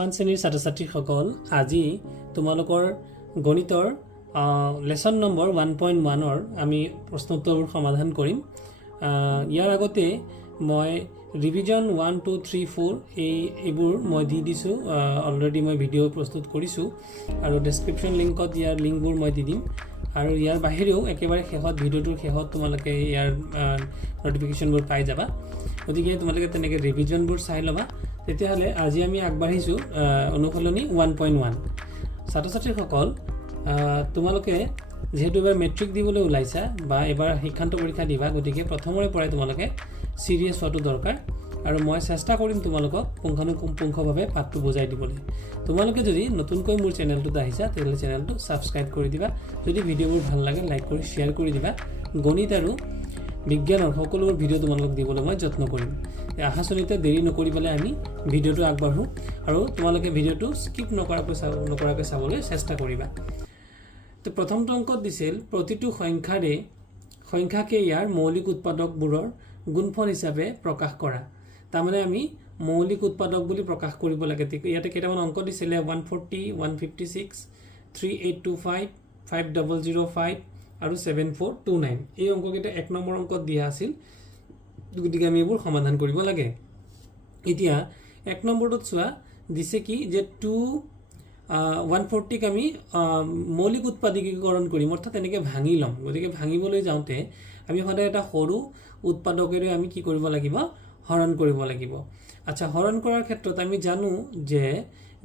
সমান শ্ৰেণীৰ ছাত্ৰ ছাত্ৰীসকল আজি তোমালোকৰ গণিতৰ লেসন নম্বৰ 1.1 আমি প্ৰশ্নোত্তৰবোৰ সমাধান কৰিম। ইয়াৰ আগতে মই ৰিভিজন 1 2 3 4 এইবোৰ মই দি দিছোঁ। অলৰেডি মই ভিডিঅ' প্ৰস্তুত কৰিছোঁ আৰু ডেছক্ৰিপশ্যন লিংকত ইয়াৰ লিংকবোৰ মই দি দিম। আৰু ইয়াৰ বাহিৰেও একেবাৰে শেষত ভিডিঅ'টোৰ শেষত তোমালোকে ইয়াৰ নটিফিকেশ্যনবোৰ পাই যাবা। গতিকে তোমালোকে তেনেকৈ ৰিভিজনবোৰ চাই ল'বা। তেতিয়াহ'লে আজি আমি আগবাঢ়িছোঁ অনুশীলনী 1.1। ছাত্ৰ ছাত্ৰীসকল তোমালোকে যিহেতু এবাৰ মেট্ৰিক দিবলৈ ওলাইছা বা এবাৰ শিক্ষান্ত পৰীক্ষা দিবা, গতিকে প্ৰথমৰে পৰাই তোমালোকে চিৰিয়াছ হোৱাটো দৰকাৰ। আৰু মই চেষ্টা কৰিম তোমালোকক পুংখানুপুংখভাৱে পাঠটো বুজাই দিবলৈ। তোমালোকে যদি নতুনকৈ মোৰ চেনেলটোত আহিছা তেতিয়াহ'লে চেনেলটো ছাবস্ক্ৰাইব কৰি দিবা। যদি ভিডিঅ'বোৰ ভাল লাগে লাইক কৰি শ্বেয়াৰ কৰি দিবা। গণিত আৰু বিজ্ঞানৰ সকলোবোৰ ভিডিঅ' তোমালোকক দিবলৈ মই যত্ন কৰিম। আহাচনীতে দেৰি নকৰি পেলাই আমি ভিডিঅ'টো আগবাঢ়োঁ আৰু তোমালোকে ভিডিঅ'টো স্কিপ নকৰাকৈ চাবলৈ চেষ্টা কৰিবা। তো প্ৰথমটো অংকত দিছিল প্ৰতিটো সংখ্যাকে ইয়াৰ মৌলিক উৎপাদকবোৰৰ গুণফল হিচাপে প্ৰকাশ কৰা। তাৰমানে আমি মৌলিক উৎপাদক বুলি প্ৰকাশ কৰিব লাগে। ইয়াতে কেইটামান অংক দিছিলে 140, 156, 3825, 5005 আৰু 7429। এই অংককেইটা 1 নম্বৰ অংকত দিয়া আছিল, গতিকে আমি এইবোৰ সমাধান কৰিব লাগে। এতিয়া 1 নম্বৰটোত চোৱা দিছে কি যে 140ক আমি মৌলিক উৎপাদকীকৰণ কৰিম, অৰ্থাৎ এনেকৈ ভাঙি ল'ম। গতিকে ভাঙিবলৈ যাওঁতে আমি সদায় এটা সৰু উৎপাদকেৰে আমি কি কৰিব লাগিব? হৰণ কৰিব লাগিব। আচ্ছা, হৰণ কৰাৰ ক্ষেত্ৰত আমি জানো যে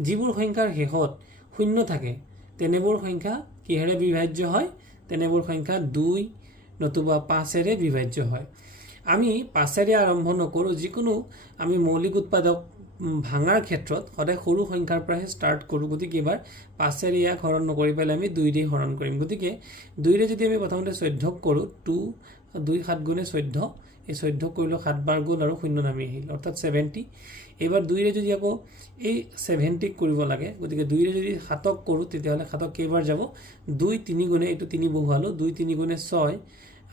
যিবোৰ সংখ্যাৰ শেষত শূন্য থাকে তেনেবোৰ সংখ্যা কিহেৰে বিভাজ্য হয়? তেনেবোৰ সংখ্যা 2 নতুবা 5এৰে বিভাজ্য হয়। আমি 5এৰে আৰম্ভ নকৰোঁ। যিকোনো আমি মৌলিক উৎপাদক ভাঙাৰ ক্ষেত্ৰত সদায় সৰু সংখ্যাৰ পৰাহে ষ্টাৰ্ট কৰোঁ। গতিকে এবাৰ 5এৰে ইয়াক হৰণ নকৰি পেলাই আমি 2 দি হৰণ কৰিম। গতিকে 2ৰে যদি আমি প্ৰথমতে 14ক কৰোঁ, 2 7 গুণে 14, এই 14 কৰিলোঁ 7 বাৰ গ'ল আৰু 0 নামি আহিল, অৰ্থাৎ 70। এইবাৰ 2ৰে যদি আকৌ এই 70ক কৰিব লাগে, গতিকে 2ৰে যদি 7ক কৰোঁ তেতিয়াহ'লে 7ক কেইবাৰ যাব? 2 3 গুণে, এইটো 3 বহুৱালোঁ, 2 3 গুণে 6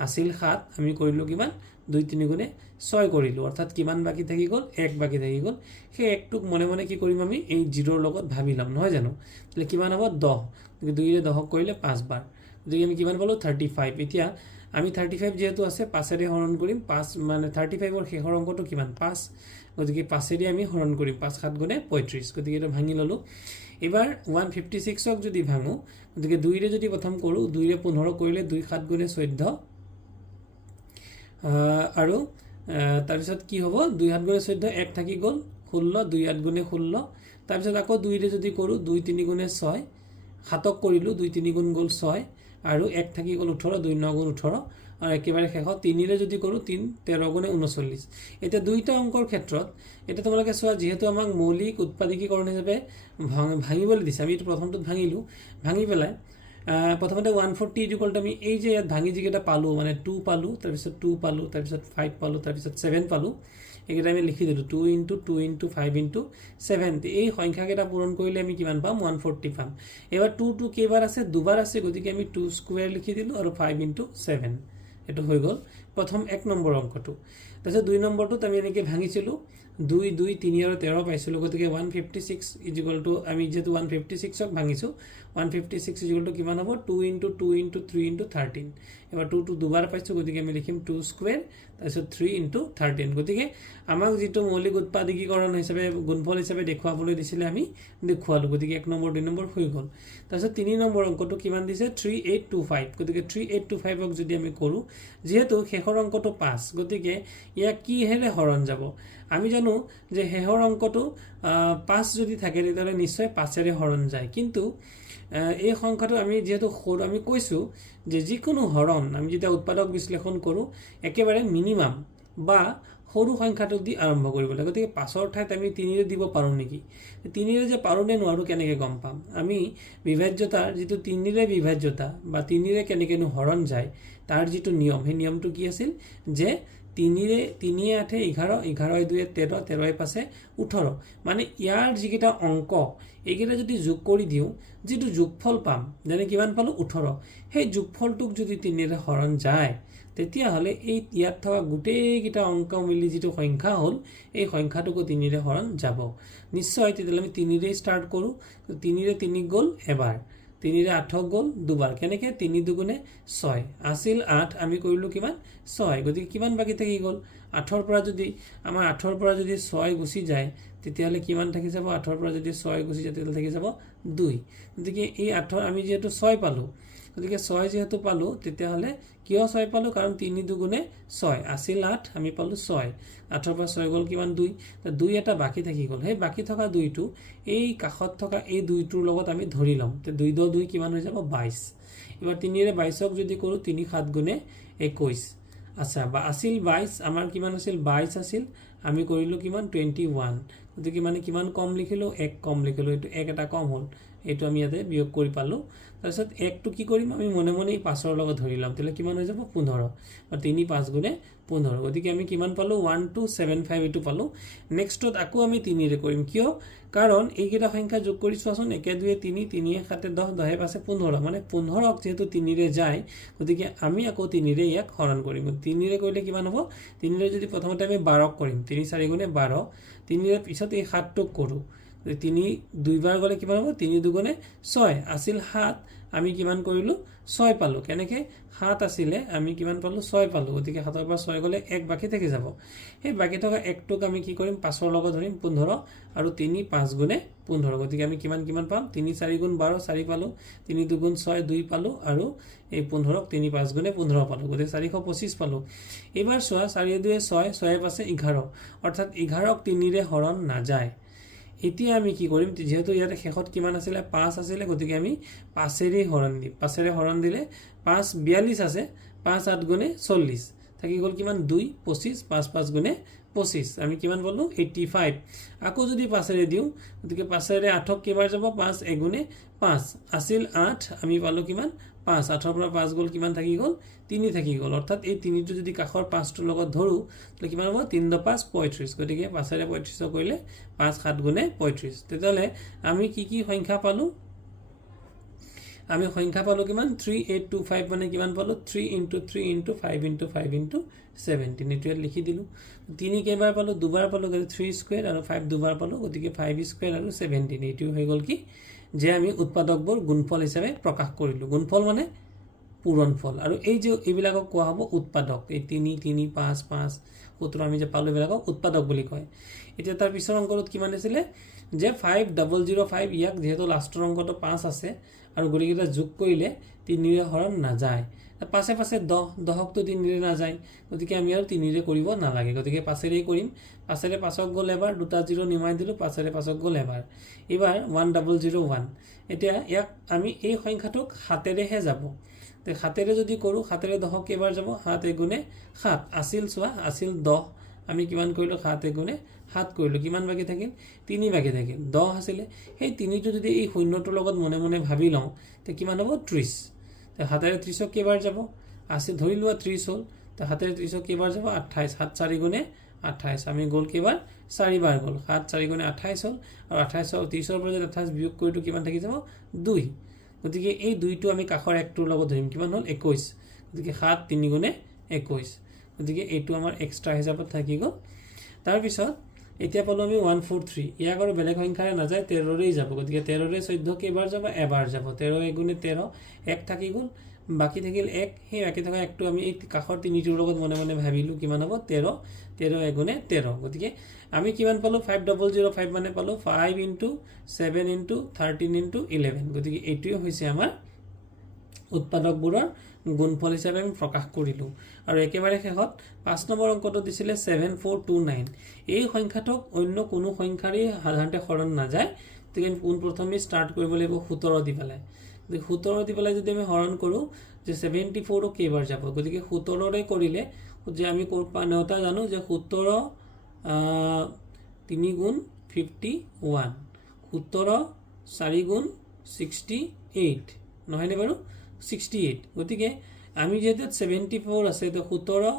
আছিল 7, আমি কৰিলোঁ কিমান? 2 3 গুণে 6 কৰিলোঁ, অৰ্থাৎ কিমান বাকী থাকি গ'ল? 1 বাকী থাকি গ'ল। সেই 1টোক মনে মনে কি কৰিম? আমি এই 0ৰ লগত ভাবি ল'ম, নহয় জানো? তাহলে কিমান হ'ব? 10। গতিকে 2ৰে 10ক কৰিলে 5 বাৰ, গতিকে আমি কিমান পালোঁ? 35। এতিয়া আমি 35 যিহেতু আছে 5এৰে হৰণ কৰিম। 5 মানে 35ৰ শেষৰ অংকটো কিমান? 5। গতিকে 5এৰে আমি হৰণ কৰিম। 5 7 গুণে 35। গতিকে এইটো ভাঙি ল'লোঁ। এবাৰ 156ক যদি ভাঙোঁ, গতিকে 2ৰে যদি প্ৰথম কৰোঁ, 2ৰে 15 কৰিলে 2 7 গুণে 14, আৰু তাৰপিছত কি হ'ব? 2 7 গুণে 14, 1 থাকি গ'ল 16, 2 8 গুণে 16। তাৰপিছত আকৌ 2ৰে যদি কৰোঁ, 2 3 গুণে 6, 7ক কৰিলোঁ, 2 3 গুণ গ'ল 6, আৰু 1 থাকি গ'ল 18, 2 9 গুণ 18, আৰু একেবাৰে শেষত 3ৰে যদি কৰোঁ, 3 13 গুণে 39। এতিয়া দুইটা অংকৰ ক্ষেত্ৰত এতিয়া তোমালোকে চোৱা, যিহেতু আমাক মৌলিক উৎপাদকীকৰণ হিচাপে ভাঙিবলৈ দিছে, আমি এইটো প্ৰথমটোত ভাঙিলোঁ। ভাঙি পেলাই প্ৰথমতে 140 = আমি এই যে ইয়াত ভাঙি যিকেইটা পালোঁ, মানে 2 পালোঁ, তাৰপিছত 2 পালোঁ, তাৰপিছত 5 পালোঁ, তাৰপিছত 7 পালোঁ, এইকেইটা আমি লিখি দিলোঁ 2 × 2 × 5 × 7। এই সংখ্যাকেইটা পূৰণ কৰিলে আমি কিমান পাম? 140 পাম। এবাৰ 2 কেইবাৰ আছে? 2বাৰ আছে, গতিকে আমি 2 স্কুৱেৰ লিখি দিলোঁ আৰু 5 × 7। এইটো হৈ গ'ল প্ৰথম 1 নম্বৰ অংকটো। তাৰপিছত 2 নম্বৰটোত আমি এনেকৈ ভাঙিছিলোঁ, 2 2 3 আৰু 13 পাইছিলোঁ। গতিকে 156 = আমি যিহেতু 156ক ভাঙিছোঁ, 156 = কিমান হ'ব? 2 × 2 × 3 × 13। এবাৰ 2 দুবাৰ পাইছোঁ, গতিকে আমি লিখিম 2 স্কুৱেৰ, তাৰপিছত 3 × 13। গতিকে আমাক যিটো মৌলিক উৎপাদকীকৰণ হিচাপে গুণফল হিচাপে দেখুৱাবলৈ দিছিলে আমি দেখুৱালোঁ। গতিকে 1 নম্বৰ 2 নম্বৰ হৈ গ'ল। তাৰপিছত 3 নম্বৰ অংকটো কিমান দিছে? 3825। গতিকে 3825ক যদি আমি কৰোঁ, যিহেতু শেষৰ অংকটো 5, গতিকে ইয়াক কিহেৰে হৰণ যাব? আমি জানো যে শেষৰ অংকটো 5 যদি থাকে তেতিয়াহ'লে নিশ্চয় 5এৰে হৰণ যায়। কিন্তু এই সংখ্যাটো আমি যিহেতু সৰু, আমি কৈছোঁ যে যিকোনো হৰণ আমি যেতিয়া উৎপাদক বিশ্লেষণ কৰোঁ একেবাৰে মিনিমাম বা সৰু সংখ্যাটো দি আৰম্ভ কৰিব লাগে। গতিকে 5ৰ ঠাইত আমি 3ৰে দিব পাৰোঁ নেকি? 3ৰে যে পাৰোঁ নে নোৱাৰোঁ কেনেকৈ গম পাম? আমি বিভাজ্যতাৰ যিটো 3ৰে বিভাজ্যতা বা 3ৰে কেনেকৈনো হৰণ যায় তাৰ যিটো নিয়ম, সেই নিয়মটো কি আছিল? যে 3ৰে 3 8 11, 11 2 13, 13 5 18। মানে ইয়াৰ যিকেইটা অংক এইকেইটা যদি যোগ কৰি দিওঁ, যিটো যোগফল পাম, যেনে কিমান পালোঁ? 18। সেই যোগফলটোক যদি 3ৰে হৰণ যায় তেতিয়াহ'লে এই ইয়াত থকা গোটেইকেইটা অংক মিলি যিটো সংখ্যা হ'ল এই সংখ্যাটোকো 3ৰে হৰণ যাব নিশ্চয় তেতিয়াহ'লে আমি 3ৰে ষ্টাৰ্ট কৰোঁ 3ৰে 3 গ'ল এবাৰ 3ৰে 8 গ'ল দুবাৰ কেনেকৈ 3 দুগুণে 6 আছিল 8 আমি কৰিলোঁ কিমান 6 গতিকে কিমান বাকী থাকি গ'ল 8ৰ পৰা যদি আমাৰ 8ৰ পৰা যদি 6 গুচি যায় তেতিয়াহ'লে কিমান থাকি যাব 8ৰ পৰা যদি 6 গুচি যায় তেতিয়াহ'লে থাকি যাব 2 গতিকে এই 8ৰ আমি যিহেতু 6 পালোঁ গতিকে 6 যেহেতু পালোঁ তেতিয়াহ'লে কিয় 6 পালোঁ কাৰণ 3 দুগুণে 6 আছিল 8 আমি পালোঁ 6 8ৰ পৰা 6 গ'ল কিমান 2 2 এটা বাকী থাকি গ'ল সেই বাকী থকা 2টো এই কাষত থকা এই 2টোৰ লগত আমি ধৰি ল'ম তে 2 * 2 কিমান হৈ যাব 22 এবাৰ 3ৰে 22ক যদি কৰোঁ 3 × 7 = 21 আচ্ছা বা আছিল 22 আমাৰ কিমান আছিল 22 আছিল আমি কৰিলোঁ কিমান 21 গতিকে মানে কিমান কম লিখিলোঁ 1 কম লিখিলোঁ এইটো 1 এটা কম হ'ল এইটো আমি ইয়াতে বিয়োগ কৰি পালোঁ তাৰপিছত 1টো কি কৰিম আমি মনে মনে 5ৰ লগত ধৰি ল'ম তেতিয়াহ'লে কিমান হৈ যাব 15 বা 3 × 5 = 15 গতিকে আমি কিমান পালোঁ 1275 এইটো পালোঁ নেক্সটত আকৌ আমি 3ৰে কৰিম কিয় কাৰণ এইকেইটা সংখ্যা যোগ কৰি চোৱাচোন 1 2 3 3 7 10 10 5 15 মানে 15ক যেহেতু 3ৰে যায় গতিকে আমি আকৌ 3ৰে ইয়াক হৰণ কৰিম 3ৰে কৰিলে কিমান হ'ব 3ৰে যদি প্ৰথমতে আমি 12ক কৰিম 3 4 × 12 3ৰে পিছত এই 7টোক কৰোঁ 3 দুইবাৰ গ'লে কিমান হ'ব 3 দুগুণে 6 আছিল 7 আমি কিমান কৰিলোঁ 6 পালোঁ কেনেকৈ 7 আছিলে আমি কিমান পালোঁ 6 পালোঁ গতিকে 7ৰ পৰা 6 গ'লে 1 বাকী থাকি যাব সেই বাকী থকা 1টোক আমি কি কৰিম 5ৰ লগত ধৰিম 15 আৰু 3 5 গুণে 15 গতিকে আমি কিমান পাম 3 4 × 12 4 পালোঁ 3 2 6 2 পালোঁ আৰু এই 15ক 3 5 গুণে 15 পালোঁ গতিকে 425 পালোঁ এইবাৰ চোৱা 4 2 6 6 5 11 অৰ্থাৎ 11ক 3ৰে হৰণ নাযায় এতিয়া আমি কি কৰিম যেহেতু ইয়াতে শেষত কিমান আছিলে 5 আছিলে গতিকে আমি 5ৰে হৰণ দিম 5ৰে হৰণ দিলে 5 42 আছে 5 8 গুণে 40 থাকি গ'ল কিমান 2 25 5 5 গুণে 25 আমি কিমান পালোঁ 85 আকৌ যদি 5ৰে দিওঁ গতিকে 5ৰে 8ক কেইবাৰ যাব 5 1 গুণে 5 আছিল 8 আমি পালোঁ কিমান 5 8ৰ পৰা 5 গ'ল কিমান থাকি গ'ল 3 থাকি গ'ল অৰ্থাৎ এই 3টো যদি কাষৰ 5টোৰ লগত ধৰোঁ তাহলে কিমান হ'ব 3 * 5 = 35 গতিকে 5ৰে 35 কৰিলে 5 7 গুণে 35 তেতিয়াহ'লে আমি কি সংখ্যা পালোঁ আমি সংখ্যা পালোঁ কিমান 3825 মানে কিমান পালোঁ 3 × 3 × 5 × 5 × 17 এইটো লিখি দিলোঁ 3 কেইবাৰ পালোঁ দুবাৰ পালোঁ গতিকে 3 স্কুৱেৰ আৰু 5 দুবাৰ পালোঁ গতিকে 5 স্কুৱেৰ আৰু 17 এইটো হৈ গ'ল কি যে আমি উৎপাদকবোৰ গুণফল হিচাপে প্ৰকাশ কৰিলোঁ গুণফল মানে পূৰণফল আৰু এই যে এইবিলাকক কোৱা হ'ব উৎপাদক এই 3 3 5 5 17 আমি যে পালোঁ এইবিলাকক উৎপাদক বুলি কয় এতিয়া তাৰ পিছৰ অংকটোত কিমান আছিলে যে 5005 ইয়াক যেহেতু লাষ্টৰ অংকটো 5 আছে আৰু গোটেইকেইটা যোগ কৰিলে 3ৰে হৰণ নাযায় পাছে পাছে 10ক তো 3ৰে নাযায় গতিকে আমি আৰু 3ৰে কৰিব নালাগে গতিকে 5ৰে কৰিম 5ৰে 5ক গ'ল এবাৰ দুটা 0 নিমাই দিলোঁ 5ৰে 5ক গ'ল এবাৰ এবাৰ 1001 এতিয়া ইয়াক আমি এই সংখ্যাটোক 7ৰেহে যাব তে 7ৰে যদি কৰোঁ 7ৰে 10ক কেইবাৰ যাব 7 1 গুণে 7 আছিল চোৱা আছিল 10 আমি কিমান কৰিলোঁ 7 1 গুণে 7 কৰিলোঁ কিমান বাকী থাকিল 3 বাকী থাকিল 10 আছিলে সেই 3টো যদি এই শূন্যটোৰ লগত মনে মনে ভাবি লওঁ তে কিমান হ'ব 30 তে 7ৰে 30ক কেইবাৰ যাব আছে ধৰি লোৱা 30 হ'ল তে 7ৰে 30ক কেইবাৰ যাব 28 7 4 গুণে 28 আমি গ'ল কেইবাৰ 4 বাৰ গ'ল 7 4 গুণে 28 হ'ল আৰু 28 30ৰ পৰা যদি 28 বিয়োগ কৰিটো কিমান থাকি যাব 2 গতিকে এই 2টো আমি কাষৰ একটোৰ লগত ধৰিম কিমান হ'ল 21 গতিকে 7 3 গুণে 21 গতিকে এইটো আমাৰ এক্সট্ৰা হিচাপত থাকি গ'ল তাৰ পিছত এতিয়া পালোঁ আমি 143 ইয়াক আৰু বেলেগ সংখ্যাৰে নাযায় 13ৰেই যাব গতিকে 13ৰে 14 কেইবাৰ যাব এবাৰ যাব 13 1 গুণে 13 1 থাকি গ'ল বাকী থাকিল 1 সেই বাকী থকা একটো আমি এই কাষৰ 3টোৰ লগত মনে মনে ভাবিলোঁ কিমান হ'ব 13 13 1 গুণে 13 গতিকে আমি কিমান পালোঁ 5005 মানে পালোঁ 5 × 7 × 13 × 11 গতিকে এইটোৱে হৈছে আমাৰ উৎপাদকবোৰৰ গুণফল হিচাপে আমি প্ৰকাশ কৰিলোঁ আৰু একেবাৰে শেষত 5 নম্বৰ অংকটো দিছিলে 7429 এই সংখ্যাটোক অন্য কোনো সংখ্যাৰেই সাধাৰণতে হৰণ নাযায় গতিকে আমি পোনপ্ৰথমে ষ্টাৰ্ট কৰিব লাগিব 17 দি পেলাই 17 দি পেলাই যদি আমি হৰণ কৰোঁ যে 74ক কেইবাৰ যাব গতিকে 17ৰে কৰিলে যে আমি নটা জানো যে 17 3 গুণ 51 17 4 গুণ 68 নহয়নে বাৰু 68 গতিকে আমি যেহেতু 74 আছে তো 17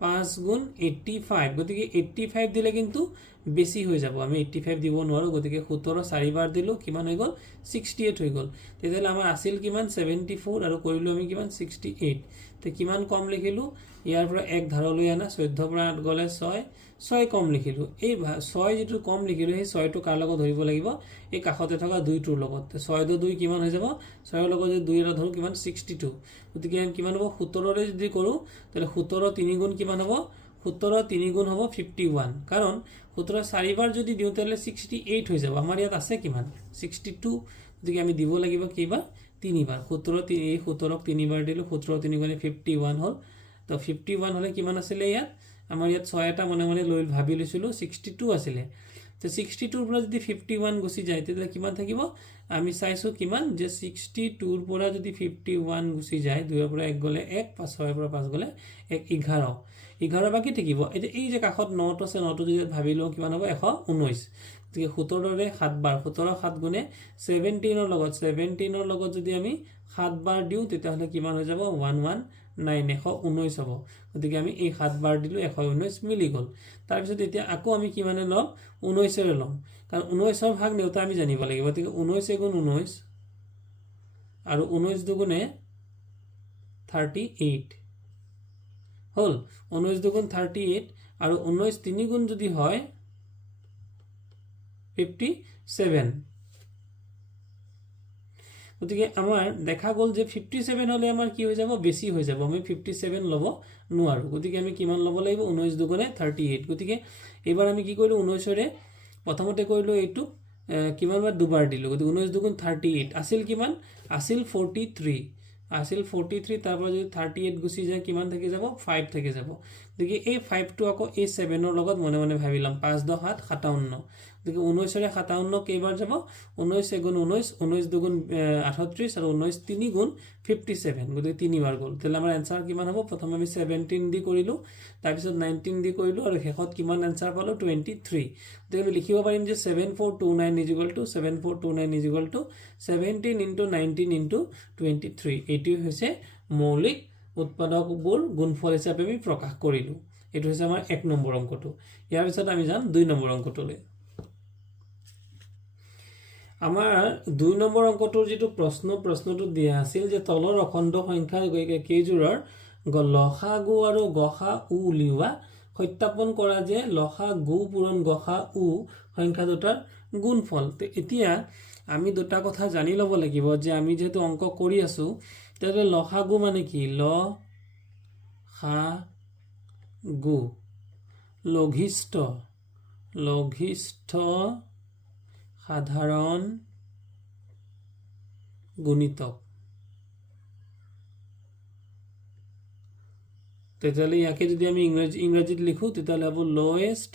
5 গুণ 85 গতিকে 85 দিলে কিন্তু বেছি হৈ যাব আমি 85 দিব নোৱাৰো গতিকে 17 4 দিলো কিমান হৈ গল 68 হৈ গল তেতিয়ালে আমাৰ আছিল কিমান 74 আৰু কৰিলো আমি কিমান 68 তে কিমান কম লিখিলো ইয়াৰ পৰা এক ধাৰলৈ আনা 14 পৰা 8 গলে 6 কম লিখিলো এই 6 যেটো কম লিখিলো সেই 6 টো কাৰ লগত ধৰিব লাগিব এই কাখতে থকা 2 টোৰ লগত 6 ৰ 2 কিমান হৈ যাব 6 ৰ লগত যদি 2 এটা ধৰো কিমান 62 গতিকে কিমান হ'ব 17 ৰে যদি কৰো তাহলে 17 3 গুণ কিমান হ'ব 17 3 গুণ হ'ব 51 কাৰণ 17 4 বাৰ যদি দিও তাহলে 68 হৈ যাব আমাৰ ইয়াত আছে কিমান 62 গতিকে আমি দিব লাগিব কিবা 3 বাৰ 17 ক 3 বাৰ দিলো 17 3 গুণে 51 হল তো 51 হলে কিমান আছিল ইয়াত আমাৰ ইয়াত 6 এটা মনে মনে লৈ ভাবি লৈছিলো 62 আছিল তো 62 ৰ পৰা যদি 51 গুছি যায় তেতিয়া কিমান থাকিব আমি চাইছো কিমান যে 62 ৰ পৰা যদি 51 গুছি যায় 2 ৰ পৰা 1 গলে 1 5 6 ৰ পৰা 5 গলে 1 11 বাকি থাকিব এই যে কাখত 9 আছে 9 টো যদি ভাবি লও কিমান হ'ব 119 গতিকে 17 ৰে 7 বাৰ 17 7 গুণে 17 ৰ লগত যদি আমি 7 বাৰ দিও তেতিয়া হলে কিমান হৈ যাব 119 হ'ব গতিকে আমি এই 7 বাৰ দিলো 119 মিলি গল তাৰ পিছত এতিয়া আকৌ আমি কিমানে লম 19 ৰে লম কাৰণ 19 ৰ ভাগ নেউতা আমি জানিব লাগিব গতিকে 19 গুণ 19 আৰু 19 দুগুণে 38 হল 19 দুগুণ 38 আৰু 19 3 গুণ যদি হয় 57 গতিকে আমাৰ দেখা গল যে 57 হলে আমাৰ কি হৈ যাব বেছি হৈ যাব আমি 57 লব নোৱাৰো গতিকে আমি কিমান লব লাগিব 19 দুগুণে 38 গতিকে এবাৰ আমি কি কৰিলো 19 ৰে প্ৰথমতে কৰিলো এইটো কিমান বাৰ দুবাৰ দিলো গতিকে 19 দুগুণ 38 আছিল কিমান আছিল 43 তাৰ পৰা যদি 38 গুছি যায় কিমান থাকি যাব 5 থাকি যাব গতিকে এই 5 টো আকৌ এই 7 ৰ লগত মনে মনে ভাবিলাম 5 10 7 57 গতিকে 19 ৰে 57 কেইবাৰ যাব 19 গুণ 19 দুগুণ 38 আৰু 19 3 গুণ 57 গতিকে 3 বাৰ গল তেলে আমাৰ আনসাৰ কিমান হ'ব প্ৰথম আমি 17 দি কৰিলো তাৰ পিছত 19 দি কৰিলো আৰু শেষত কিমান আনসাৰ পালো 23 গতিকে আমি লিখিব পাৰিম যে 7429 7429 17 into 19 into 23 এটি হৈছে মৌলিক উৎপাদকবোৰ গুণফল হিচাপে আমি প্ৰকাশ কৰিলো এটো হৈছে আমাৰ 1 নম্বৰ অংকটো ইয়াৰ পিছত আমি যাম 2 নম্বৰ অংকটোলৈ আমাৰ 2 নম্বৰ অংকটোৰ যেটো প্ৰশ্নটো দিয়া আছিল যে তলৰ অখণ্ড সংখ্যা কেইজোৰৰ লসাগু আৰু গসাউ উলিওৱা সত্যাপন কৰা যে লসাগু পূৰণ গসাউ সংখ্যা দুটাৰ গুণফল তে এতিয়া আমি দুটা কথা জানি লব লাগিব যে আমি যেহেতু অংক কৰি আছো তেলে লসাগু মানে কি লসাগু লঘিষ্ঠ সাধাৰণ গুণিতক তেতিয়ালে ইয়াকে যদি আমি ইংৰাজীত লিখো তেতিয়ালে হ'ব লোৱেষ্ট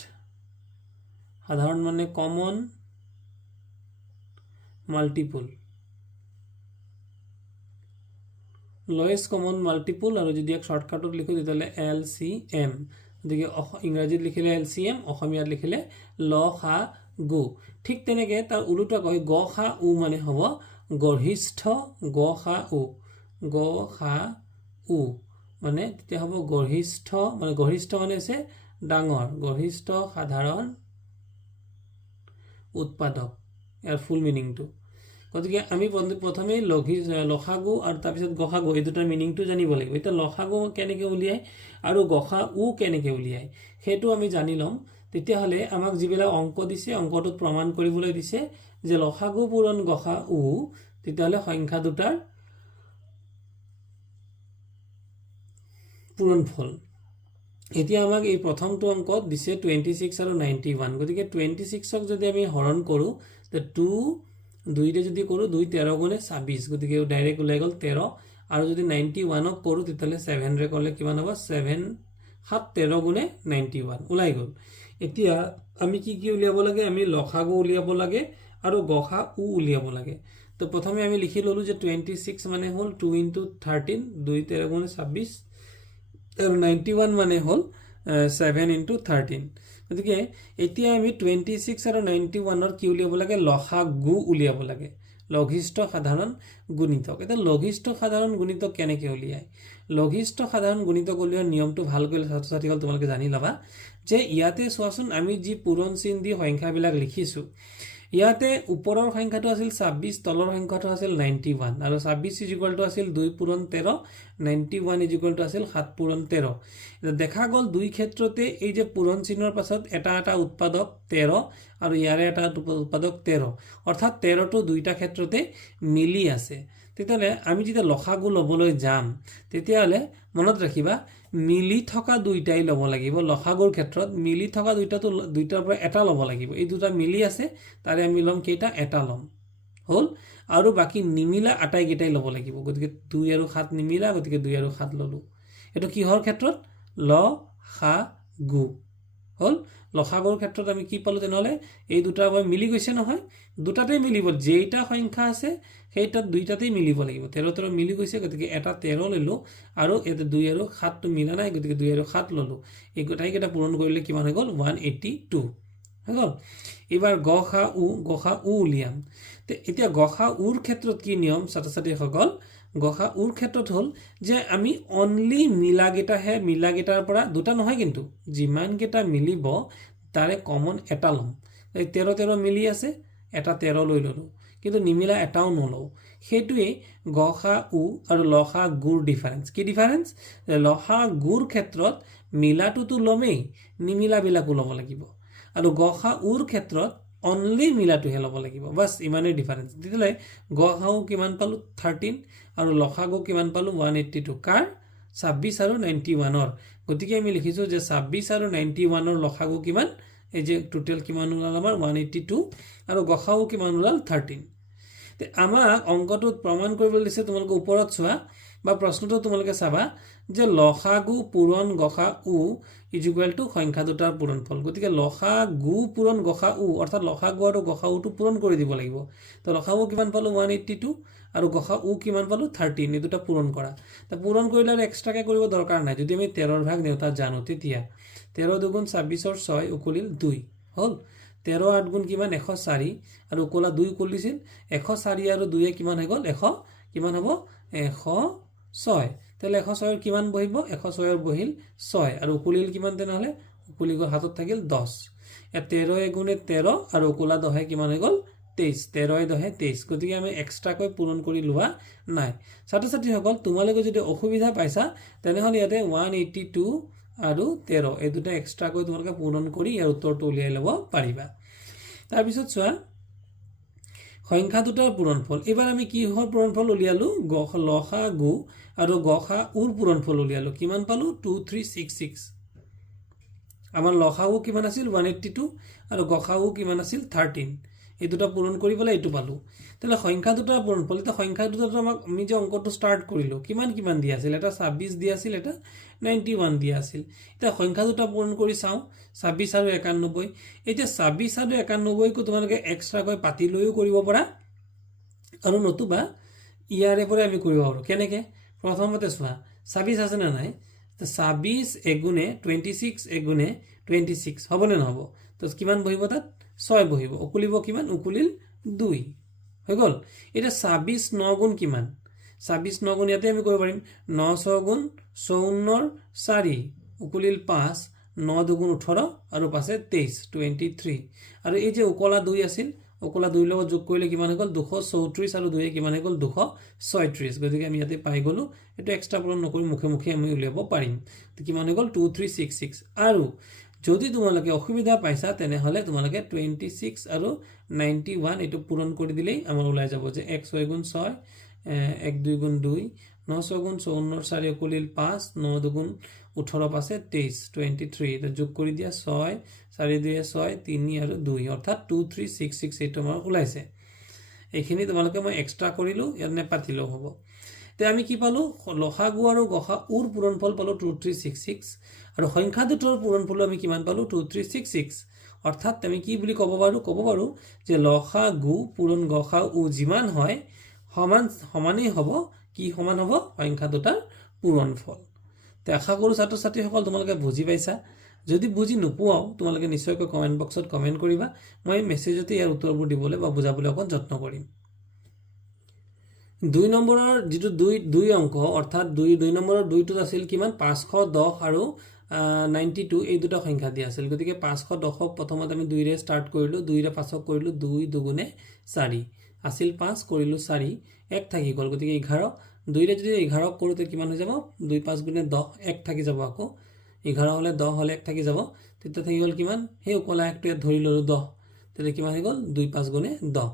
সাধাৰণ মানে common multiple lowest common multiple আৰু যদি এক শৰ্টকাটত লিখো তেতিয়ালে LCM গতিকে ইংৰাজীত লিখিলে LCM অসমীয়াত লিখিলে লসাগু ঠিক তেনেকে তাৰ উলুটা কয় গসাউ মানে হ'ব গৰিষ্ঠ গসাউ মানে তেতিয়া হ'ব গৰিষ্ঠ মানে আছে ডাঙৰ গৰিষ্ঠ সাধাৰণ উৎপাদক ইয়াৰ ফুল মিনিংটো গতিকে আমি প্ৰথমে লসাগু আৰু তাৰ পিছত গসাগু এই দুটাৰ মিনিংটো জানিব লাগিব এটা লসাগু কেনেকৈ উলিয়ায় আৰু গসাউ কেনেকৈ উলিয়ায় হেতু আমি জানি লম তেতিয়া হলে আমাক যিবিলাক অংক দিছে অংকটোত প্ৰমাণ কৰিবলৈ দিছে যে লসাগু পূৰণ গসাউ তেতিয়া হলে সংখ্যা দুটাৰ পূৰণফল এতিয়া আমাক এই প্ৰথমটো অংকত দিছে 26 আৰু 91 গতিকে 26ক যদি আমি হৰণ কৰো তে 2 ৰে যদি কৰো 2 13 গুণে 26 গতিকে ডাইৰেক্ট ওলাই গল 13 আৰু যদি 91ক কৰো তেতিয়ালে 7 ৰে কৰলে কিমান হ'ব 7 13 গুণে 91 ওলাই গল এতিয়া আমি কি উলিয়াব লাগে আমি লসাগু উলিয়াব লাগে আৰু গসাউ উলিয়াব লাগে তো প্ৰথমে আমি লিখি ললো যে 26 মানে হল 2 into 13 2 13 গুণে 26 আৰু 91 মানে হল 7 into 13 গতিকে এতিয়া আমি 26 আৰু 91 ৰ কি উলিয়াব লাগে লসাগু উলিয়াব লাগে লঘিষ্ঠ সাধাৰণ গুণিতক। এতিয়া লঘিষ্ঠ সাধাৰণ গুণিতক কেনেকৈ উলিয়ায়? লঘিষ্ঠ সাধাৰণ গুণিতক উলিওৱাৰ নিয়মটো ভালকৈ ছাত্ৰ ছাত্ৰীসকল তোমালোকে জানি ল'বা যে ইয়াতে চোৱাচোন আমি যি পূৰণ চিন দি সংখ্যাবিলাক লিখিছোঁ, ইয়াতে ওপৰৰ সংখ্যাটো আছিল 26, তলৰ সংখ্যাটো আছিল 91 আৰু 26 ইজ আছিল 2 পূৰণ 13, 91 ইজ আছিল 7 পূৰণ 13। দেখা গ'ল দুই ক্ষেত্ৰতে এই যে পূৰণ চিহ্নৰ পাছত এটা এটা উৎপাদক 13 আৰু ইয়াৰে এটা উৎপাদক 13, অৰ্থাৎ 13টো দুইটা ক্ষেত্ৰতে মিলি আছে। তেতিয়াহ'লে আমি যেতিয়া লসাগু ল'বলৈ যাম তেতিয়াহ'লে মনত ৰাখিবা মিলি থকা দুইটাই ল'ব লাগিব। লসাগুৰ ক্ষেত্ৰত মিলি থকা দুইটাৰ পৰা এটা ল'ব লাগিব। এই দুটা মিলি আছে, তাৰে আমি ল'ম কেইটা? এটা ল'ম, হ'ল। আৰু বাকী নিমিলা আটাইকেইটাই ল'ব লাগিব। গতিকে 2 আৰু 7 নিমিলা, গতিকে 2 আৰু 7 ল'লোঁ। এইটো কিহৰ ক্ষেত্ৰত? লসাগু, হ'ল। লসাগুৰ ক্ষেত্ৰত আমি কি পালোঁ তেনেহ'লে? এই দুটাৰ পৰা মিলি গৈছে নহয়, দুটাতেই মিলিব। যেইটা সংখ্যা আছে সেইটাত দুইটাতেই মিলিব লাগিব। 13 13 মিলি গৈছে, গতিকে এটা 13 ল'লোঁ আৰু ইয়াতে 2 আৰু 7টো মিলা নাই, গতিকে 2 আৰু 7 ল'লোঁ। এই গোটাইকেইটা পূৰণ কৰিলে কিমান হৈ গ'ল? 182 হৈ গ'ল। এইবাৰ গসাউ উলিয়াম। এতিয়া গসাউৰ ক্ষেত্ৰত কি নিয়ম ছাত্ৰ ছাত্ৰীসকল? গসাউৰ ক্ষেত্ৰত হ'ল যে আমি অনলি মিলাকেইটাৰ পৰা দুটা নহয়, কিন্তু যিমানকেইটা মিলিব তাৰে কমন এটা ল'ম। 13 13 মিলি আছে, এটা 13 লৈ ল'লোঁ, কিন্তু নিমিলা এটাও নলওঁ। সেইটোৱেই গসাউ আৰু লসাগুৰ ডিফাৰেঞ্চ। কি ডিফাৰেঞ্চ? লসাগুৰ ক্ষেত্ৰত মিলাটোতো ল'মেই, নিমিলাবিলাকো ল'ব লাগিব, আৰু গসাউৰ ক্ষেত্ৰত অনলি মিলাটোহে ল'ব লাগিব। বাছ ইমানেই ডিফাৰেঞ্চ। তেতিয়াহ'লে গসাউ কিমান পালোঁ? 13 আৰু লসাগু কিমান পালোঁ? 182। কাৰ? 26 আৰু 91ৰ। গতিকে আমি লিখিছোঁ যে 26 আৰু 91ৰ লসাগু কিমান? এই যে টোটেল কিমান ওলাল আমাৰ? 182 আৰু গসাউ কিমান ওলাল? 13। আমাক অংকটোত প্ৰমাণ কৰিবলৈ দিছে, তোমালোকে ওপৰত চোৱা বা প্ৰশ্নটো তোমালোকে চাবা যে লসাগু পূৰণ গসাউ ইজ টু সংখ্যা দুটাৰ পূৰণফল। গতিকে লসাগু পূৰণ গসাউ অৰ্থাৎ লসাগু আৰু গসাউটো পূৰণ কৰি দিব লাগিব। তো লসাগু কিমান পালোঁ? 182 আৰু গসাউ কিমান পালোঁ? 13। এই দুটা পূৰণ কৰা। পূৰণ কৰিলে আৰু এক্সট্ৰাকৈ কৰিব দৰকাৰ নাই। যদি আমি 13ৰ ভাগ নেওতা জানো তেতিয়া 13 দুগুণ 26ৰ 6 উকলিল 2, হ'ল। 13 8 গুণ কিমান? 104 আৰু উকলা 2 উকলিছিল 104 আৰু 2 কিমান হৈ গ'ল? কিমান হ'ব? 106। তেতিয়াহ'লে 106ৰ কিমান বহিব? 106ৰ বহিল 6 আৰু উকলিল কিমান? তেনেহ'লে উকলি গ'ল, হাতত থাকিল 10। 13 এগুণে 13 আৰু উকলা 10 কিমান হৈ গ'ল? 23। 13 10 23। গতিকে আমি এক্সট্ৰাকৈ পূৰণ কৰি লোৱা নাই। ছাত্ৰ ছাত্ৰীসকল তোমালোকে যদি অসুবিধা পাইছা তেনেহ'লে ইয়াতে 182 আৰু 13 এই দুটা এক্সট্ৰাকৈ তোমালোকে পূৰণ কৰি ইয়াৰ উত্তৰটো উলিয়াই ল'ব পাৰিবা। তাৰপিছত চোৱা সংখ্যা দুটাৰ পূৰণফল। এইবাৰ আমি কিহৰ পূৰণফল উলিয়ালোঁ? লসাগু আৰু গসাউৰ পূৰণফল উলিয়ালোঁ। কিমান পালোঁ? 2366। আমাৰ লসাগু কিমান আছিল? 182 আৰু গসাউ কিমান আছিল? 13। এই দুটা পূৰণ কৰি পেলাই এইটো পালোঁ। তেতিয়াহ'লে সংখ্যা দুটাৰ পূৰণফল। এতিয়া সংখ্যা দুটাটো আমাক আমি যে অংকটো ষ্টাৰ্ট কৰিলোঁ কিমান দিয়া আছিল? এটা 26 দিয়া আছিল, এটা 91 দিয়া আছিল। এতিয়া সংখ্যা দুটা পূৰণ কৰি চাওঁ, 26 আৰু 91। এতিয়া 26 আৰু 91কো তোমালোকে এক্সট্ৰাকৈ পাতি লৈও কৰিব পাৰা আৰু নতুবা ইয়াৰে পৰা আমি কৰিব পাৰোঁ। কেনেকৈ? প্ৰথমতে চোৱা 26 আছে নে নাই? 26 এগুণে 26 এগুণে 26 হ'বনে নহ'ব? তো কিমান বহিব? তাত 6 বহিব। উকলিব কিমান? উকলিল 2 হৈ গ'ল। এতিয়া 26 9 গুণ কিমান? 26 9 গুণ ইয়াতে আমি কৰিব পাৰিম। 9 6 গুণ 54ৰ 4 উকলিল 5, 9 2 18 আৰু 5 23 23। আৰু এই যে উকলা 2 আছিল, উকলা 2ৰ লগত যোগ কৰিলে কিমান হৈ গ'ল? 234 আৰু 2 কিমান হৈ গ'ল? 236। গতিকে আমি ইয়াতে পাই গ'লোঁ। এইটো এক্সট্ৰা পূৰণ নকৰি মুখে মুখে আমি উলিয়াব পাৰিম। কিমান হৈ গ'ল? 2366। আৰু যদি তোমালোকে অসুবিধা পাইছা তেনেহ'লে তোমালোকে 26 আৰু 91 এইটো পূৰণ কৰি দিলেই আমাৰ ওলাই যাব যে 1 6 গুণ 6 1 2 গুণ 2 9 6 গুণ 54ৰ 4 উকলিল 5 9 2 গুণ 18 5 23 23। এটা যোগ কৰি দিয়া 6 4 2 6 3 আৰু 2 অৰ্থাৎ 2366 এইটো আমাৰ ওলাইছে। এইখিনি তোমালোকে মই এক্সট্ৰা কৰিলোঁ, ইয়াত নেপাতিলেও হ'ব। এতিয়া আমি কি পালোঁ? লসাগু আৰু গসাউৰ পূৰণফল পালোঁ 2366 আৰু সংখ্যা দুটাৰ পূৰণফলো আমি কিমান পালোঁ? 2366। অৰ্থাৎ আমি কি বুলি ক'ব পাৰোঁ যে লসাগু পূৰণ গসাউ যিমান হয় সমানেই হ'ব। কি সমান হ'ব? সংখ্যা দুটাৰ পূৰণফল। তো আশা কৰোঁ ছাত্ৰ ছাত্ৰীসকল তোমালোকে বুজি পাইছা। যদি বুজি নোপোৱাও তোমালোকে নিশ্চয়কৈ কমেণ্ট বক্সত কমেণ্ট কৰিবা। মই মেছেজতে ইয়াৰ উত্তৰবোৰ দিবলৈ বা বুজাবলৈ অকণ যত্ন কৰিম। 2 নম্বৰৰ যেটো 2 অংক অৰ্থাৎ 2 নম্বৰৰ 2টোত আছিল কিমান 510 আৰু 92 এই দুটা সংখ্যা দিয়া আছিল গতিকে 510ক প্ৰথমতে আমি 2 ৰে ষ্টাৰ্ট কৰিলো 2 ৰে 5ক কৰিলো 2 দুগুণে 4 আছিল 5 কৰিলো 4 1 থাকি গল গতিকে 11 2 ৰে যদি 11ক কৰোতে কিমান হৈ যাব 2 5 গুণে 10 1 থাকি যাব আকৌ 11 হলে 10 হলে 1 থাকি যাব তেতিয়া থাকি গল কিমান হে ওকলা একটো ধৰি ললো 10 তেতিয়া কিমান হৈ গল 2 5 গুণে 10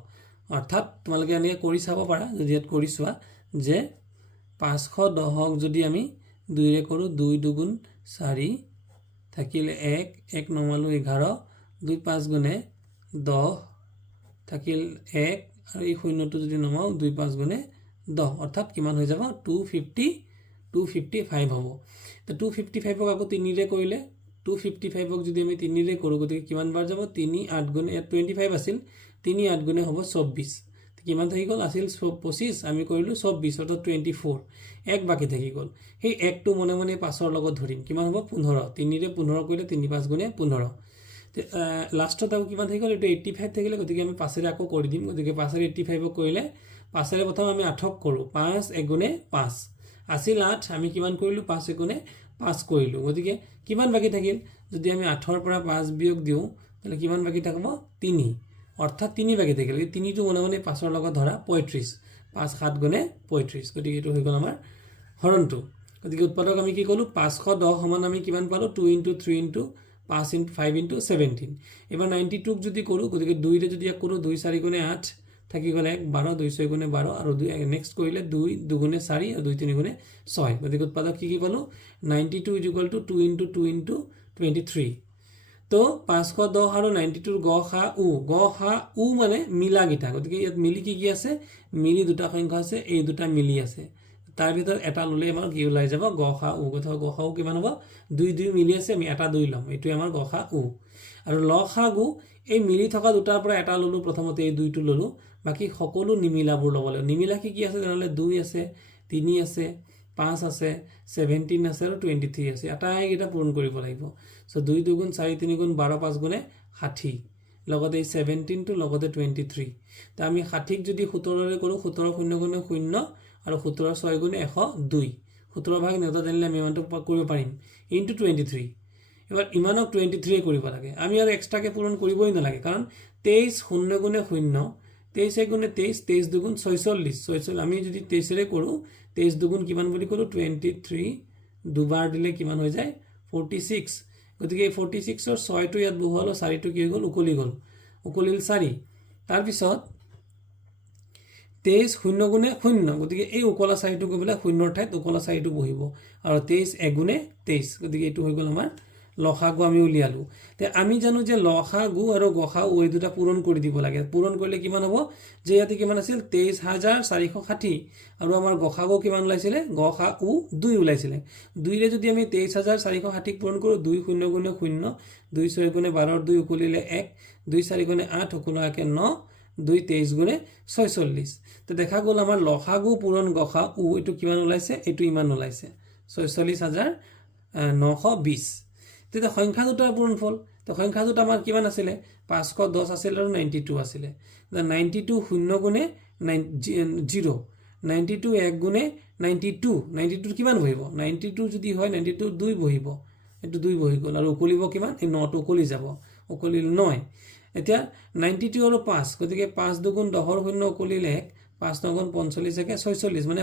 অৰ্থাৎ তোমালোকে এনেকৈ কৰি চাব পাৰা যদি ইয়াত কৰি চোৱা যে 510ক যদি আমি 2 ৰে কৰো 2 দুগুণ 4 থাকিলে 1 1 নমালো 11 2 5 গুণে 10 থাকিল 1 আৰু এই শূন্যটো যদি নমাও 2 5 গুণে 10 অৰ্থাৎ কিমান হৈ যাব 255 হ'ব তো 255ক আকৌ 3 ৰে কৰিলে 255ক যদি আমি 3 ৰে কৰো গতিকে কিমান বাৰ যাব 3 8 গুণে 25 আছিল 3 8 গুণে হ'ব 24 কিমান থাকি গল আছিল 25 আমি কৰিলো 24 অৰ্থাৎ 24 এক বাকি থাকি গল সেই একটো মনে মনে পাছৰ লগত ধৰিম কিমান হ'ব 15 3 ৰে 15 কৰিলে 3 5 গুণে 15 লাষ্টত আৰু কিমান থাকি গল এটো 85 থাকিলে গতিকে আমি পাছৰে আকৌ কৰি দিম গতিকে পাছৰে 85ক কৰিলে পাছৰে প্ৰথম আমি 8ক কৰো 5 1 গুণে 5 আছিল 8 আমি কিমান কৰিলো 5 1 গুণে 5 কৰিলো গতিকে কিমান বাকি থাকিল যদি আমি 8ৰ পৰা 5 বিয়োগ দিও তাহলে কিমান বাকি থাকিব 3 অৰ্থাৎ 3 বাকি থাকিল 3 টো মনে মনে 5ৰ লগত ধৰা 35 5 7 গুণে 35 গতিকে এটো হৈ গল আমাৰ হৰণটো গতিকে উৎপাদক আমি কি কলো 510 সমান আমি কিমান পালো 2 * 3 * 5 * 5 * 17 এবাৰ 92ক যদি কৰো গতিকে 2 ৰে যদি কৰো 2 4 গুণে 8 থাকি গলে 1 12 2 6 গুণে 12 আৰু 2 নেক্সট কৰিলে 2 2 গুণে 4 আৰু 2 3 গুণে 6 গতিকে উৎপাদক কি পালো 92 = 2 * 2 * 23 তো 510 আৰু 92ৰ গহা মানে মিলা গিটা গতিকে ইয়াত মিলি কি আছে মিলি দুটা সংখ্যা আছে এই দুটা মিলি আছে তাৰ ভিতৰত এটা ললে আমাৰ কি ওলাই যাব গহা কিমান হ'ব 2 2 মিলি আছে আমি এটা 2 লম এটো আমাৰ গহা আৰু লসাগু এই মিলি থকা দুটাৰ পৰা এটা ললো প্ৰথমতে এই দুইটো ললো বাকি সকলো নিমিলাবোৰ লবলে নিমিলা কি আছে জানলে 2 আছে 3 আছে 5 আছে 17 আছে আৰু 23 আছে এটাই এটা পূৰণ কৰিব লাগিব সো 2 2 গুণ 4 3 গুণ 12 5 গুণে 60 লগতে 17 টো লগতে 23 তা আমি 60ক যদি 17 ৰে কৰো 17 0 গুণে 0 আৰু 17 6 গুণে 102 17 ভাগ নেতা জানিলে আমি মানটো কৰিব পাৰিম ইনটু 23 এবাৰ ইমানক 23 কৰিব লাগে আমি আৰু এক্সট্ৰাকে পূৰণ কৰিবই নালাগে কাৰণ 23 0 গুণে 0 23 গুণে 23 23 দুগুণ 46 আমি যদি 23 ৰে কৰো 23 দুগুণ কিমান বুলি কলো 23 দুবাৰ দিলে কিমান হৈ যায় 46 গতিকে 46 ৰ 6 টো ইয়াত বহুৱালো 4 টো কি হৈ গল উকলিল 4 তাৰ পিছত 23 0 গুণে 0 গতিকে এই উকলা 4 টো গবলে 0 ৰ ঠাইত উকলা 4 টো বহিব আৰু 23 1 গুণে 23 গতিকে এটো হৈ গল আমাৰ লসাগু আমি উলিয়ালো তে আমি জানো যে লসাগু আৰু গসাগু এই দুটা পূৰণ কৰি দিব লাগে পূৰণ কৰিলে কিমান হ'ব যে ইয়াতে কিমান আছিল 23460 আৰু আমাৰ গসাগু কিমান ওলাইছিলে গসাগু 2 ওলাইছিলে 2 ৰে যদি আমি 23460 পূৰণ কৰো 2 0 গুণে 0 2 6 গুণে 12 2 উকলিলে 1 2 4 গুণে 8 উকলাকে 9 2 23 গুণে 46 তো দেখা গল আমাৰ লসাগু পূৰণ গসাগু এটো কিমান ওলাইছে এটো ইমান ওলাইছে 46920 তেতে সংখ্যা দুটাৰ পূৰণফল তো সংখ্যা দুটা আমাৰ কিমান আছিল 510 আছিল আৰু 92 আছিল 92 0 গুণে 0 92 1 গুণে 92 কিমান বহিব 92 যদি হয় 92 2 বহিব এটো 2 বহি গল আৰু উকলিব কিমান এই 9 টো উকলি যাব উকলিল 9 এতিয়া 92 আৰু 5 গতিকে 5 দুগুণ 10 ৰ 0 উকলিল 1 5 9 গুণ 45 একে 46 মানে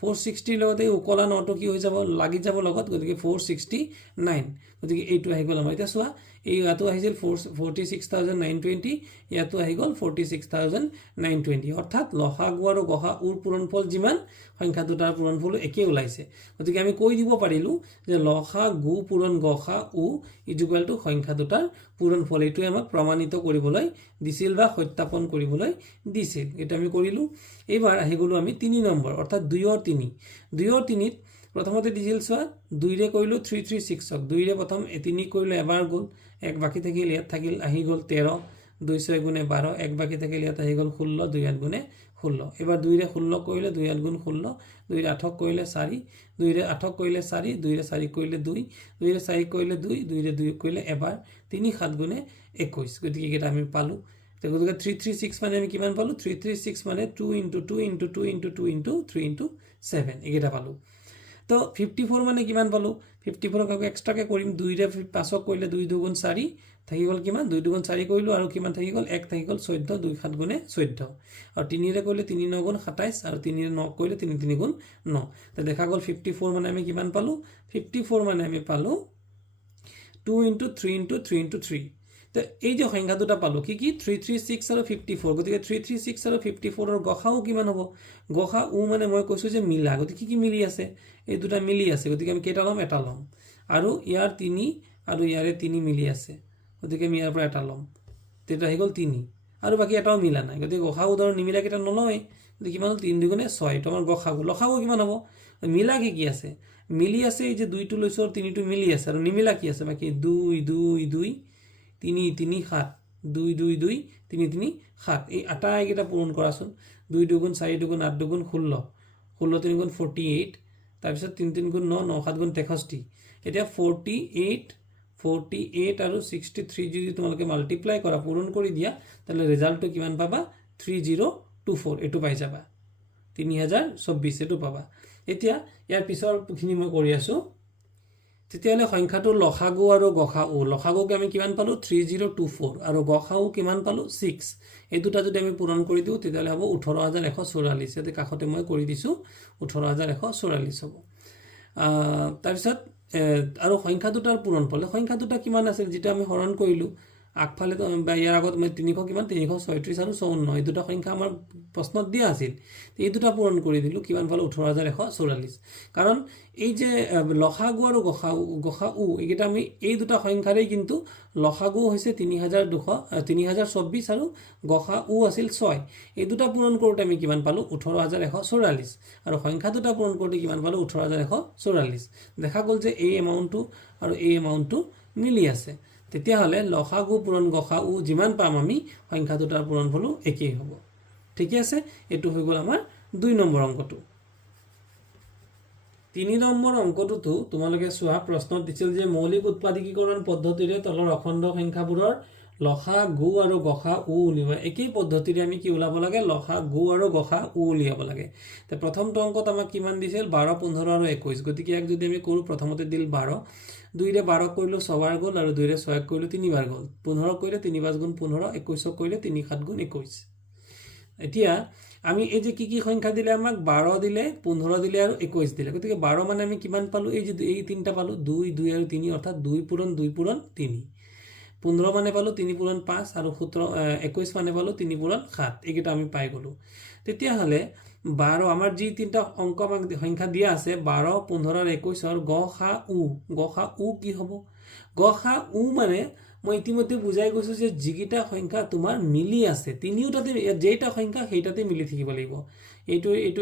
460 লগতে উকলা 9 টো কি হৈ যাব লাগি যাব লগত গতিকে 469 গতিকে এইটো আহি গল আমাৰ এটা সোৱা এই ইয়াতো আহিছিল 46920 ইয়াতো আহি গল 46920 অৰ্থাৎ লসাগু আৰু গসাগুৰ পূৰণফল যিমান সংখ্যা দুটাৰ পূৰণফল একে ওলাইছে গতিকে আমি কৈ দিব পাৰিলো যে লসাগু পূৰণ গসাগু ইকুৱেল টু সংখ্যা দুটাৰ পূৰণফল এইটো আমাক প্ৰমাণিত কৰিবলৈ দিছিল বা সত্যাপন কৰিবলৈ দিছিল এটা আমি কৰিলো এবাৰ আহি গলো আমি 3 নম্বৰ অৰ্থাৎ 2 আৰু 3 2 আৰু 3 প্ৰথমতে দিছিল সোৱা 2 ৰে কৰিলো 336ক 2 ৰে প্ৰথম 3 কৰিলো এবাৰ গল এক বাকি থাকিল ইয়াত থাকিল আহি গল 13 2 6 গুণে 12 এক বাকি থাকিল ইয়াত আহি গল 16 2 8 গুণে 16 এবাৰ 2 ৰে 16 কৰিলে 2 8 গুণ 16 2 ৰে 8ক কৰিলে 4 2 ৰে 8ক কৰিলে 4 2 ৰে 4 কৰিলে 2 2 ৰে 4 কৰিলে 2 2 ৰে 2 কৰিলে এবাৰ 3 7 গুণে 21 গতিকে এটা আমি পালো গতিকে 336 মানে আমি কিমান পালোঁ 336 মানে 2 into 2 into 2 into 2 into 3 into 7 এইকেইটা পালোঁ তো 54 মানে কিমান পালোঁ 54ক আকৌ এক্সট্ৰাকৈ কৰিম 2ৰে 5ক কৰিলে 2 2 গুণ 4 থাকি গ'ল কিমান 2 2 গুণ 4 কৰিলোঁ আৰু কিমান থাকি গ'ল 1 থাকি গ'ল 14 2 7 গুণে 14 আৰু 3ৰে কৰিলে 3 9 গুণ 27 আৰু 3ৰে 9 কৰিলে 3 3 গুণ 9 তো দেখা গ'ল 54 মানে আমি কিমান পালোঁ 54 মানে আমি পালোঁ 2 into 3 into 3 into 3 তো এই যে সংখ্যা দুটা পালোঁ কি কি 336 আৰু 54 গতিকে 336 আৰু 54ৰ গসাও কিমান হ'ব গসাও মানে মই কৈছোঁ যে মিলা গতিকে কি মিলি আছে এই দুটা মিলি আছে গতিকে আমি কেইটা ল'ম এটা ল'ম আৰু ইয়াৰ 3 আৰু ইয়াৰে 3 মিলি আছে গতিকে আমি ইয়াৰ পৰা এটা ল'ম তেতিয়া হৈ গ'ল 3 আৰু বাকী এটাও মিলা নাই গতিকে গসাও ধৰ নিমিলা কেইটা নলওঁৱেই গতিকে কিমান হ'ল 3 দুগুণে 6 এইটো আমাৰ গসাও লসাও কিমান হ'ব মিলা কি আছে মিলি আছে এই যে 2টো লৈছোঁ আৰু 3টো মিলি আছে আৰু নিমিলা কি আছে বাকী 2 2 2 3 3 7 2 2 2 3 3 7 এই আটাইকেইটা পূৰণ কৰাচোন 2 দুগুণ 4 দুগুণ 8 দুগুণ 16 16 3 গুণ 48 তাৰপিছত 3 3 গুণ 9 9 7 গুণ 63 এতিয়া 48 আৰু 63 যদি তোমালোকে মাল্টিপ্লাই কৰা পূৰণ কৰি দিয়া তাহলে ৰিজাল্টটো কিমান পাবা 3024 এটো পাই যাবা 3024 এটো পাবা এতিয়া ইয়াৰ পিছৰখিনি মই কৰি আছো তেতিয়ালে সংখ্যাটো লসাগু আৰু গসাউ লসাগুকে আমি কিমান পালো 3024 আৰু গসাউ কিমান পালো 6 এই দুটা যদি আমি পূৰণ কৰি দিও তেতিয়ালে হ'ব 18144 এতে কাখতে মই কৰি দিছো 18144 হ'ব তাৰপিছত আৰু সংখ্যা দুটাৰ পূৰণ পালে সংখ্যা দুটা কিমান আছিল যেটা আমি হৰণ কৰিলো আগফালে ইয়াৰ আগত মই 300 কিমান 336 আৰু 54 এই দুটা সংখ্যা আমাৰ প্ৰশ্নত দিয়া আছিল এই দুটা পূৰণ কৰি দিলো কিমান পালো 18144 কাৰণ এই যে লসাগু আৰু গসাউ এইটা আমি এই দুটা সংখ্যাৰে কিন্তু লসাগু হৈছে 3024 আৰু গসাউ আছিল 6 এই দুটা পূৰণ কৰোতে আমি কিমান পালো 18144 আৰু সংখ্যা দুটা পূৰণ কৰোতে কিমান পালো 18144 দেখা গ'ল যে এই এমাউন্টটো আৰু এই এমাউন্টটো মিলি আছে তেতিয়া হলে লসাগু পূৰণ গসাউ যিমান পাম আমি সংখ্যা দুটাৰ পূৰণ ফলো একেই হ'ব ঠিক আছে এটো হৈ গ'ল আমাৰ 2 নম্বৰ অংকটো 3 নম্বৰ অংকটো তোমালোকে সোহা প্ৰশ্নত দিছিল যে মৌলিক উৎপাদকীকৰণ পদ্ধতিৰে তলৰ অখণ্ড সংখ্যাবোৰৰ লসাগু আৰু গসাউ উলিয়াবা একেই পদ্ধতিৰে আমি কি উলাব লাগে লসাগু আৰু গসাউ উলিয়াব লাগে তে প্ৰথমটো অংকত আমাক কিমান দিছিল 12 15 আৰু 21 গতিকে এক যদি আমি কৰো প্ৰথমতে দিল 12 2 ৰে 12 কৰিলো 6 বাৰ গ'ল আৰু 2 ৰে 6 কৰিলো 3 বাৰ গ'ল 15 কৰিলে 3 5 গুণ 15 21 কৰিলে 3 7 গুণ 21 এতিয়া আমি এই যে কি সংখ্যা দিলে আমাক 12 দিলে 15 দিলে আৰু 21 দিলে গতিকে 12 মানে আমি কিমান পালো এই যে এই তিনটা পালো 2 2 আৰু 3 অৰ্থাৎ 2 পূৰণ 3 15 মানে পালো 3 পূৰণ 5 আৰু 17 21 মানে পালো 3 পূৰণ 7 এইকেইটা আমি পাই গলো তেতিয়া হলে 12 আমাৰ যি তিনটা অংক আমাক সংখ্যা দিয়া আছে 12 15 আৰু 21 ৰ গসাউ কি হ'ব গসাউ মানে মই ইতিমধ্যে বুজাই গৈছো যে যিকিটা সংখ্যা তোমাৰ মিলি আছে তিনিওটাতে যেটা সংখ্যা সেইটাতে মিলি থাকিব লাগিব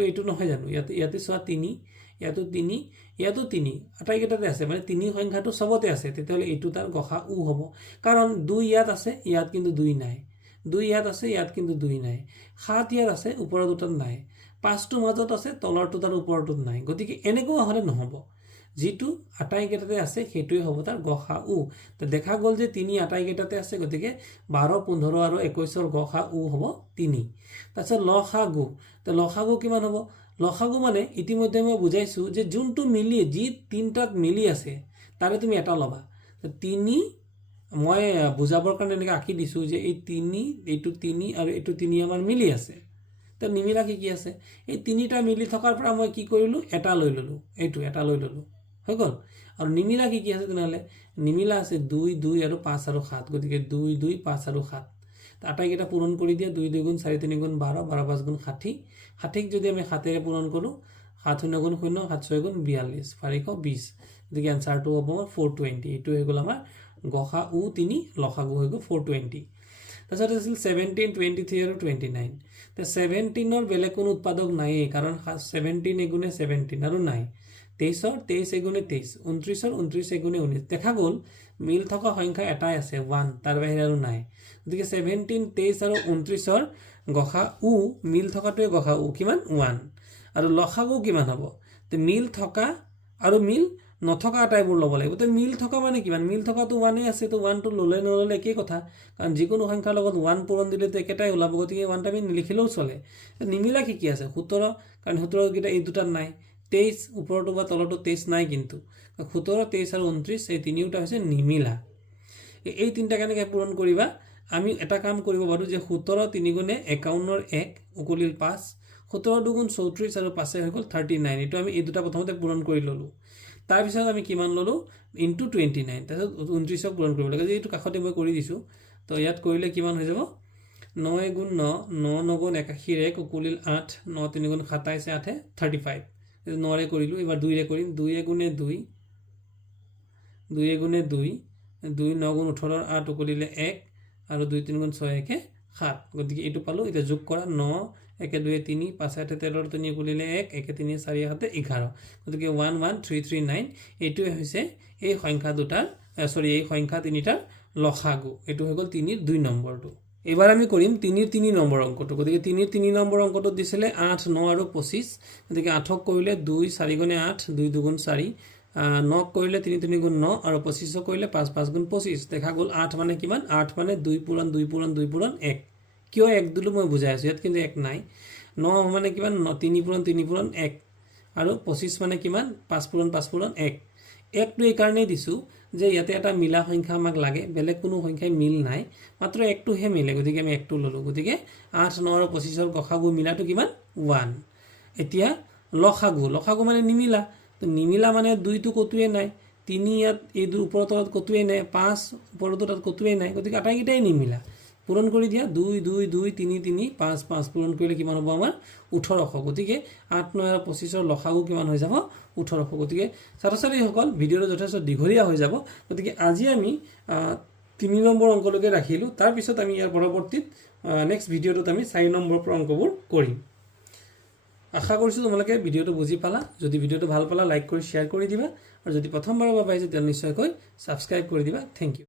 এইটো নহয় জানো ইয়াতে সোৱা 3 ইয়াতো 3 ইয়াতো 3 আটাইকেইটাতে আছে মানে 3 সংখ্যাটো সবতে আছে তেতিয়ালে এইটো তাৰ গসাউ হ'ব কাৰণ 2 ইয়াত আছে ইয়াত কিন্তু 2 নাই 2 ইয়াত আছে ইয়াত কিন্তু 2 নাই 7 ইয়াত আছে ওপৰৰ দুটাত নাই 5টো মাজত আছে তলৰটো তাৰ ওপৰটোত নাই গতিকে এনেকুৱা হলে নহব যেটো আটাইকেইটাতে আছে সেইটোই হ'ব তাৰ গসাউ তো দেখা গ'ল যে 3 আটাইকেইটাতে আছে গতিকে 12 15 আৰু 21 ৰ গসাউ হ'ব 3 তাৰছত লসাগু তো লসাগু কিমান হ'ব লসাগু মানে ইতিমধ্যে মই বুজাইছো যে যোনটো মিলি যি তিনটাত মিলি আছে তাৰে তুমি এটা লবা তো 3 মই বুজাবৰ কাৰণে এনেকৈ আঁকি দিছো যে এই 3 এইটো 3 আৰু এইটো 3 আমাৰ মিলি আছে তো নিমিলা কি আছে এই তিনিটা মিলি থকাৰ পৰা মই কি কৰিলো এটা লৈ ললো এইটো এটা লৈ ললো হৈ গল আৰু নিমিলা কি আছে তেনেহলে নিমিলা আছে 2 2 আৰু 5 আৰু 7 গতিকে 2 2 5 আৰু 7 আটাইকেইটা পূৰণ কৰি দিয়া 2 2 গুণ 4 3 গুণ 12 12 5 গুণ 60 60 যদি আমি 7 ৰে পূৰণ কৰো 7 0 গুণ 0 7 6 গুণ 42 420 গতিকে আনসাৰটো হ'ব 420 এটো হৈ গল আমাৰ গসাউ 3 লসাগু হৈ গল 420 তাৰছত আছিল 17 23 আৰু 29 তে 17 ৰ বেলেগ কোনো উৎপাদক নাই কাৰণ 17 এগুণে 17 আৰু নাই 23 23 এগুণে 23 29 29 এগুণে 19 দেখা গ'ল মিল থকা সংখ্যা এটাই আছে 1 তাৰ বাহিৰে আৰু নাই গতিকে 17 23 আৰু 29 ৰ গসাউ মিল থকাটোৱে গসাউ কিমান 1 আৰু লসাগু কিমান হ'ব তে মিল থকা আৰু মিল নথকা আটাইবোৰ ল'ব লাগিব তো মিল থকা মানে কিমান মিল থকাটো 1 আছে তো 1 টো ল'লে নল'লে একেই কথা কাৰণ যিকোনো সংখ্যাৰ লগত 1 পূৰণ দিলে তো একেটাই ওলাব গতিকে 1 টা আমি নিলিখিলেও চলে নিমিলা কি আছে 17 কাৰণ 17 কিটা এই দুটাত নাই 23 ওপৰটো বা তলটো 23 নাই কিন্তু 17 23 আৰু 29 এই তিনিওটা হৈছে নিমিলা এই তিনটা কেনেকৈ পূৰণ কৰিবা আমি এটা কাম কৰিব পাৰো যে 17 3 গুণে 51 ৰ 1 উকলিল 5 17 দুগুণ 34 আৰু 5 হৈ গ'ল 39 এটো আমি এই দুটা প্ৰথমতে পূৰণ কৰি ললো তাৰ পিছত আমি কিমান ললো ইনটু 29 তাৰপিছত 29ক পূৰণ কৰিব লাগে যে এইটো কাখতে মই কৰি দিছো তো ইয়াত কৰিলে কিমান হৈ যাব 9 গুণ 9 9 গুণ 81 1 উকলিল 8 9 3 গুণ 27 8 35 9 ৰে কৰিলো এবাৰ 2 ৰে কৰিম 2 গুণে 2 2 গুণে 2 2 9 গুণ 18 8 উকলিলে 1 আৰু 2 3 গুণ 6 1 7 গতিকে এইটো পালো এটা যোগ কৰা 9 1 2 3 5 8 13 3 উকলিলে 1 1 3 4 7 11 গতিকে 11339 এইটো হৈছে এই সংখ্যা দুটাৰ সৰি এই সংখ্যা তিনিটাৰ লসাগু এইটো হৈ গ'ল 3 ৰ 2 নম্বৰটো এবাৰ আমি কৰিম 3 ৰ 3 নম্বৰ অংকটো গতিকে 3 ৰ 3 নম্বৰ অংকটো দিছিলে 8 9 আৰু 25 গতিকে 8ক কৰিলে 2 4 গুণে 8 2 2 গুণ 4 9 কৰিলে 3 3 গুণ 9 আৰু 25 কৰিলে 5 5 গুণ 25 দেখা গ'ল 8 মানে কিমান 8 মানে 2 পূৰণ 2 পূৰণ 2 পূৰণ 1 কিয় 1 দিলো মই বুজাই আছো ইয়াত কিন্তু 1 নাই 9 মানে কিমান 3 পূৰণ 3 পূৰণ 1 আৰু 25 মানে কিমান 5 পূৰণ 5 পূৰণ 1 1টো এই কাৰণে দিছো যে ইয়াতে এটা মিলা সংখ্যা আমাক লাগে বেলেগ কোনো সংখ্যাই মিল নাই মাত্ৰ 1টো হে মিলে গতিকে আমি 1টো ললো গতিকে 8 9 আৰু 25 ৰ গসাগু মিলাটো কিমান 1 এতিয়া লসাগু মানে নিমিলা তো নিমিলা মানে 2 টো কতোৱে নাই 3 ইয়াত এই দুৰ ওপৰত কতোৱে নাই 5 ওপৰত তাত কতোৱে নাই গতিকে আটাইকেইটাই নিমিলা পূৰণ কৰি দিয়া 2 2 2 3 3 5 5 পূৰণ কৰিলে কিমান হ'ব আমাৰ 1800 গতিকে 8 9 আৰু 25 ৰ লসাগু কিমান হৈ যাব 1800 গতিকে ছাত্ৰ-ছাত্ৰীসকল ভিডিঅটো যথেষ্ট দীঘলীয়া হৈ যাব গতিকে আজি আমি 3 নম্বৰ অংকলৈকে ৰাখিলো তাৰ পিছত আমি ইয়াৰ পৰৱৰ্তীত নেক্সট ভিডিঅটোত আমি 4 নম্বৰ অংকবোৰ কৰিম আশা কৰিছো তোমালোকে ভিডিঅটো বুজি পালা যদি ভিডিঅটো ভাল পালা লাইক কৰি শেয়াৰ কৰি দিবা আৰু যদি প্ৰথমবাৰৰ বাবে আহিছে তেতিয়াহ'লে নিশ্চয়কৈ সাবস্ক্ৰাইব কৰি দিবা থ্যাংক ইউ